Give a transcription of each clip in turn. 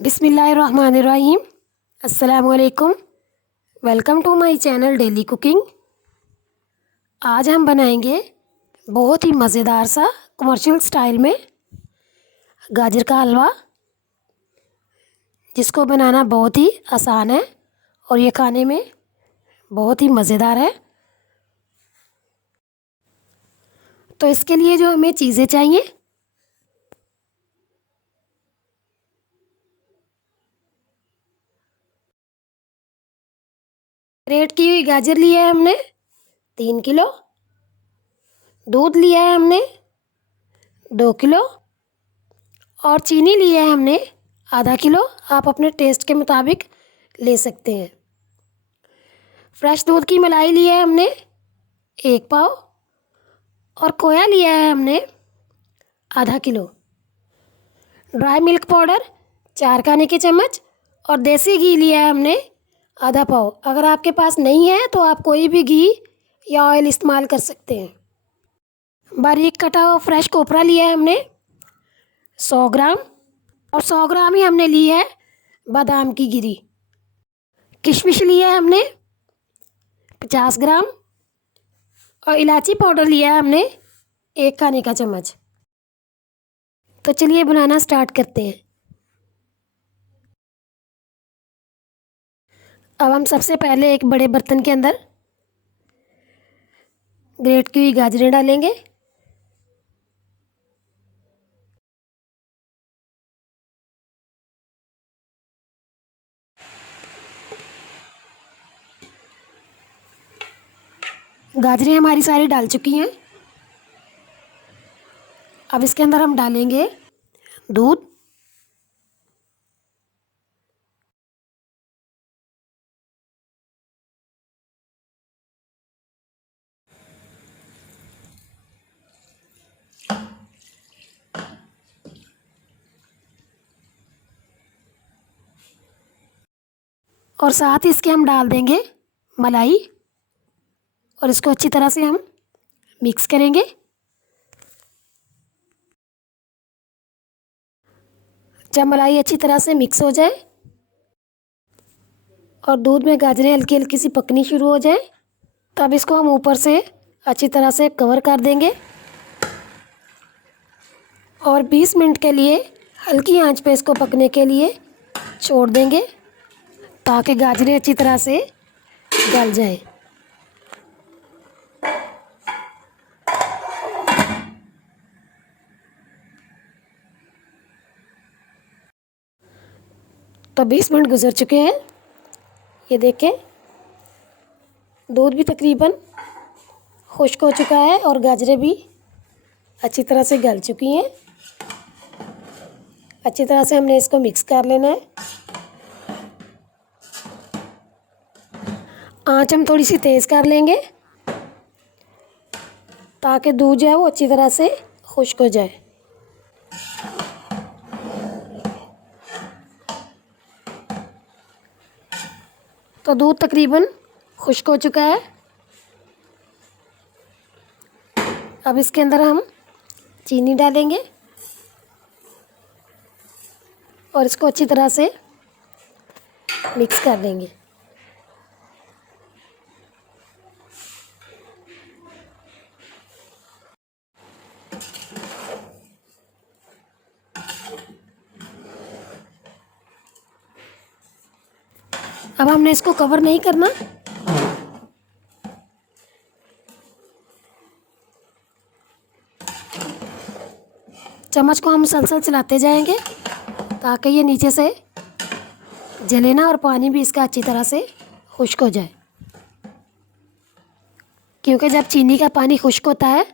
बिस्मिल्लाहिर्रहमानिर्रहीम। अस्सलामुअलैकुम। Welcome to my channel daily cooking. आज हम बनाएंगे बहुत ही मज़ेदार सा कमर्शियल स्टाइल में गाजर का हलवा, जिसको बनाना बहुत ही आसान है और ये खाने में बहुत ही मज़ेदार है। तो इसके लिए जो हमें चीज़ें चाहिए, ग्रेट की हुई गाजर लिया है हमने 3 किलो, दूध लिया है हमने 2 किलो और चीनी लिया है हमने आधा किलो। आप अपने टेस्ट के मुताबिक ले सकते हैं। फ्रेश दूध की मलाई लिया है हमने 1 पाव और खोया लिया है हमने आधा किलो। ड्राई मिल्क पाउडर 4 खाने के चम्मच और देसी घी लिया है हमने आधा पाव। अगर आपके पास नहीं है तो आप कोई भी घी या ऑयल इस्तेमाल कर सकते हैं। बारीक कटा हुआ फ्रेश कोपरा लिया है हमने 100 ग्राम और 100 ग्राम ही हमने ली है बादाम की गिरी। किशमिश लिया है हमने 50 ग्राम और इलायची पाउडर लिया है हमने 1 खाने का चम्मच। तो चलिए बनाना स्टार्ट करते हैं। अब हम सबसे पहले एक बड़े बर्तन के अंदर ग्रेट की हुई गाजरें डालेंगे। गाजरें हमारी सारी डाल चुकी हैं। अब इसके अंदर हम डालेंगे दूध, और साथ ही इसके हम डाल देंगे मलाई और इसको अच्छी तरह से हम मिक्स करेंगे। जब मलाई अच्छी तरह से मिक्स हो जाए और दूध में गाजरें हल्की हल्की सी पकनी शुरू हो जाए, तब इसको हम ऊपर से अच्छी तरह से कवर कर देंगे और 20 मिनट के लिए हल्की आंच पे इसको पकने के लिए छोड़ देंगे, ताकि गाजरें अच्छी तरह से गल जाए। तो 20 मिनट गुजर चुके हैं। ये देखें, दूध भी तकरीबन खुश्क हो चुका है और गाजरें भी अच्छी तरह से गल चुकी हैं। अच्छी तरह से हमने इसको मिक्स कर लेना है। आंच हम थोड़ी सी तेज़ कर लेंगे ताकि दूध जो है वो अच्छी तरह से खुश्क हो जाए। तो दूध तकरीबन खुश्क हो चुका है। अब इसके अंदर हम चीनी डालेंगे और इसको अच्छी तरह से मिक्स कर देंगे। अब हमने इसको कवर नहीं करना, चम्मच को हम मुसलसल चलाते जाएंगे ताकि ये नीचे से जले ना और पानी भी इसका अच्छी तरह से खुश्क हो जाए। क्योंकि जब चीनी का पानी खुश्क होता है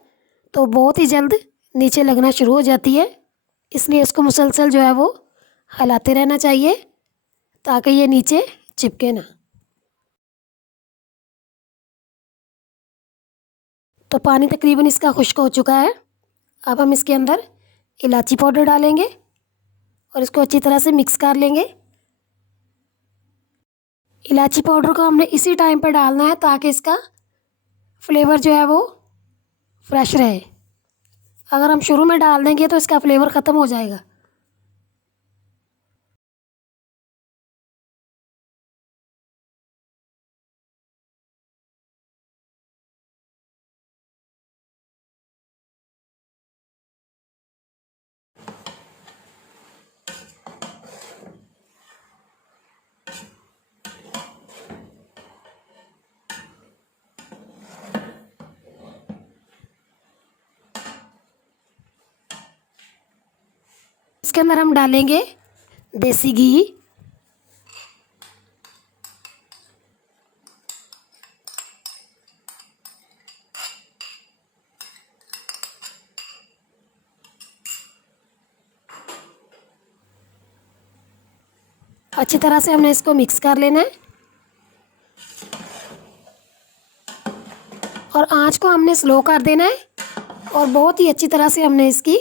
तो बहुत ही जल्द नीचे लगना शुरू हो जाती है, इसलिए इसको मुसलसल जो है वो हिलाते रहना चाहिए ताकि ये नीचे चिपके ना। तो पानी तकरीबन इसका खुश्क हो चुका है। अब हम इसके अंदर इलायची पाउडर डालेंगे और इसको अच्छी तरह से मिक्स कर लेंगे। इलायची पाउडर को हमने इसी टाइम पर डालना है ताकि इसका फ्लेवर जो है वो फ्रेश रहे। अगर हम शुरू में डाल देंगे तो इसका फ्लेवर ख़त्म हो जाएगा। इसके अंदर हम डालेंगे देसी घी। अच्छी तरह से हमने इसको मिक्स कर लेना है और आंच को हमने स्लो कर देना है और बहुत ही अच्छी तरह से हमने इसकी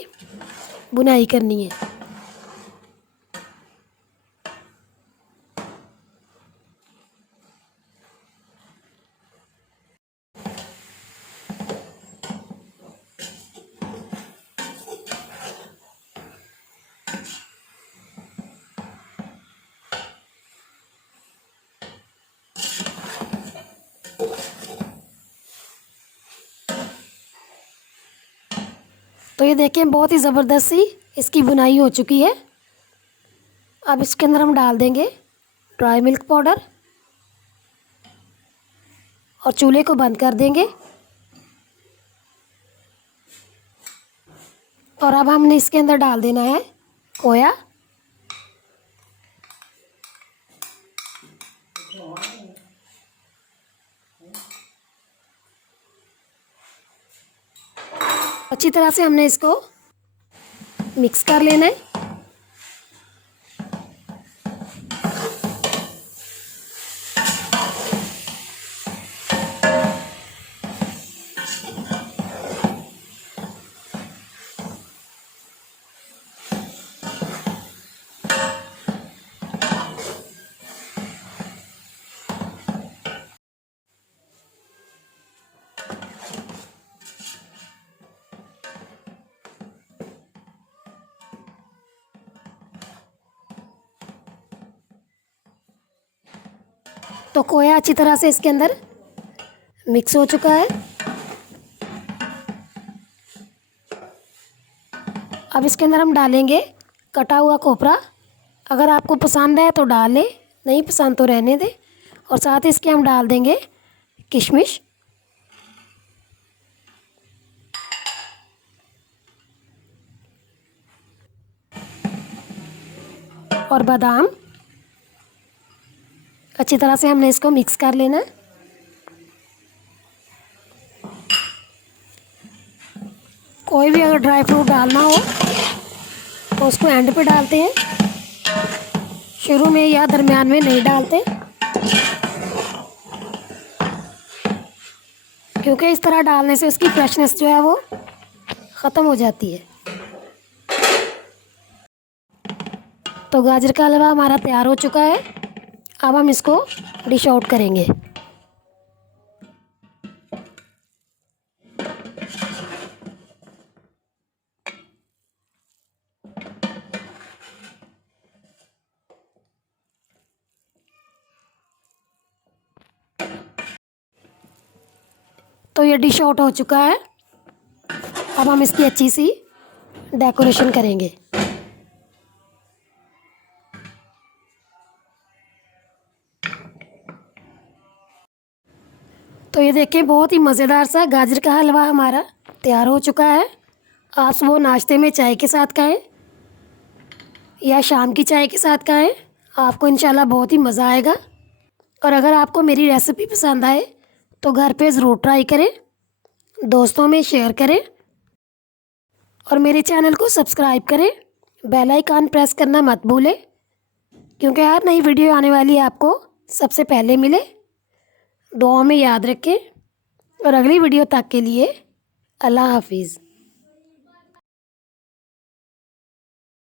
बुनाई करनी है। तो ये देखिए बहुत ही ज़बरदस्त सी इसकी बुनाई हो चुकी है। अब इसके अंदर हम डाल देंगे ड्राई मिल्क पाउडर और चूल्हे को बंद कर देंगे। और अब हमने इसके अंदर डाल देना है खोया। अच्छी तरह से हमने इसको मिक्स कर लेना है। तो खोया अच्छी तरह से इसके अंदर मिक्स हो चुका है। अब इसके अंदर हम डालेंगे कटा हुआ खोपरा। अगर आपको पसंद है तो डाल लें, नहीं पसंद तो रहने दें। और साथ ही इसके हम डाल देंगे किशमिश और बादाम। अच्छी तरह से हमने इसको मिक्स कर लेना है। कोई भी अगर ड्राई फ्रूट डालना हो तो उसको एंड पे डालते हैं, शुरू में या दरमियान में नहीं डालते, क्योंकि इस तरह डालने से उसकी फ्रेशनेस जो है वो ख़त्म हो जाती है। तो गाजर का हलवा हमारा तैयार हो चुका है। अब हम इसको डिश आउट करेंगे। तो ये डिश आउट हो चुका है। अब हम इसकी अच्छी सी डेकोरेशन करेंगे। तो ये देखिए बहुत ही मज़ेदार सा गाजर का हलवा हमारा तैयार हो चुका है। आप सुबह नाश्ते में चाय के साथ खाएं या शाम की चाय के साथ खाएं, आपको इंशाल्लाह बहुत ही मज़ा आएगा। और अगर आपको मेरी रेसिपी पसंद आए तो घर पे ज़रूर ट्राई करें, दोस्तों में शेयर करें और मेरे चैनल को सब्सक्राइब करें। बेल आइकन प्रेस करना मत भूलें, क्योंकि हर नई वीडियो आने वाली आपको सबसे पहले मिले। दुआ में याद रखें और अगली वीडियो तक के लिए अल्लाह हाफिज़।